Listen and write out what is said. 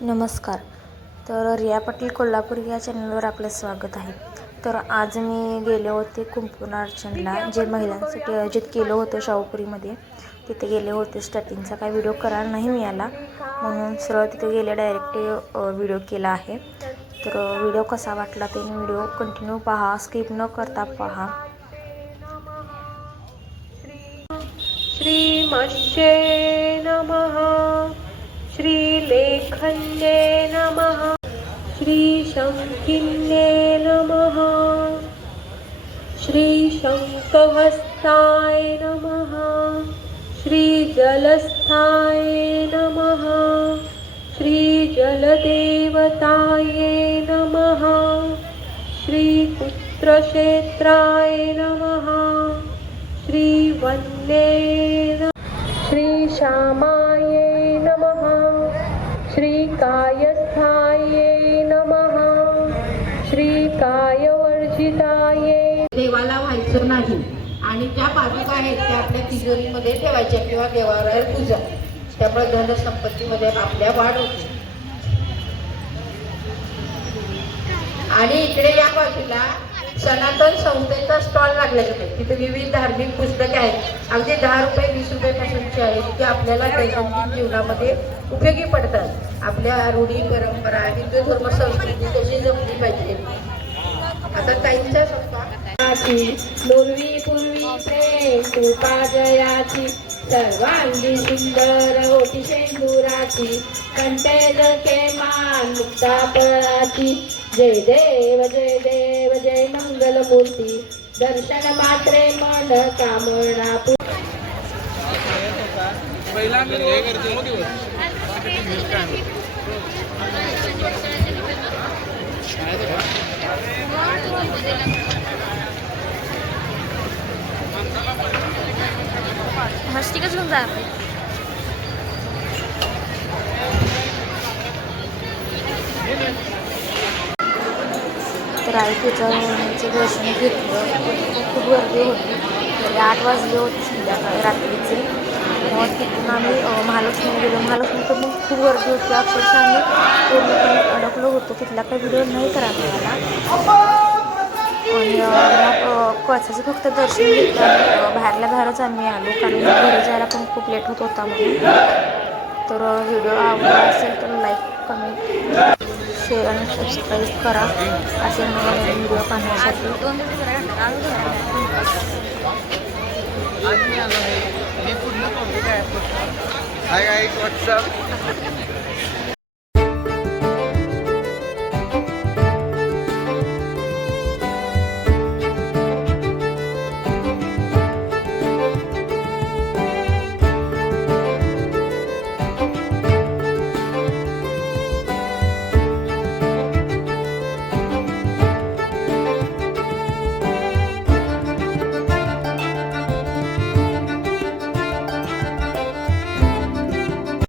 नमस्कार. तर रिया पाटील कोल्हापूर या चॅनलवर आपलं स्वागत आहे. तर आज मी गेले होते कुंकूर्चनला, जे महिलांसाठी आयोजित केलं होतं शाहूपुरीमध्ये. तिथे गेले होते. स्टार्टिंगचा काही व्हिडिओ करायला नाही मिळाला, म्हणून सरळ तिथे गेले डायरेक्ट व्हिडिओ केला आहे. तर व्हिडिओ कसा वाटला ते व्हिडिओ कंटिन्यू पहा, स्किप न करता पहा. श्रीमश्ये नमः. श्रीलेखन्ये नमः. श्रीशङ्खिन्ये नमः. श्रीशङ्खहस्ताय नमः. श्रीजलस्थाय नमः. श्रीजलदेवताय नमः. श्रीपुत्रक्षेत्राय नमः. श्रीवन्ये नमः. श्रीश्यामाय नमः. श्रीकायस्थाय नमः. श्रीकायवर्जिताय. देवाला व्हायचं नाही आणि ज्या पादुका आहेत त्या आपल्या तिजोरीमध्ये ठेवायच्या किंवा देवावर पूजा, त्यामुळे धनसंपत्तीमध्ये आपल्या वाढ होते. आणि इकडे या बाजूला सनातन संस्थेचा स्टॉल लागलेला आहे. तिथे विविध धार्मिक पुस्तके आहेत, अगदी 10 रुपये 20 रुपयापासूनची आहेत, की आपल्याला दैनंदिन जीवनामध्ये उपयोगी पडतात. आपल्या रूढी परंपरा, हिंदू धर्म संस्कृती कशी जपली पाहिजे. आता ताईंचा संस्था पूर्वी प्रेम कृपा जयाची, सर्वांगी सुंदर होती शेंदुराची, कंटेल के मान मुक्तापळाची. जय देव जय मंगलमूर्ती, दर्शन मात्रे मन कामना. हस्तिकच घेऊन जा. तर आई तुळजाभवानीचं दर्शन घेतलं. खूप गर्दी होती. 8 वाजले होते संध्याकाळी रात्रीचे. मग तिथून आम्ही महालक्ष्मी गेलो. महालक्ष्मी तर मग खूप गर्दी होती. अक्षरशः आम्ही पूर्णपणे अडकलो होतो. तिथला काही व्हिडिओ नाही करायला मिळाला. आणि मग कळसाचं फक्त दर्शन घेतलं. बाहेरल्या बाहेरच आम्ही आलो, कारण घरी जायला पण खूप लेट होत होता म्हणून. तर व्हिडिओ आवडला असेल तर लाईक, कमेंट, शेअर आणि सबस्क्राईब करा. असे नवीन व्हिडिओ पाहण्यासाठी. Hi guys, what's up?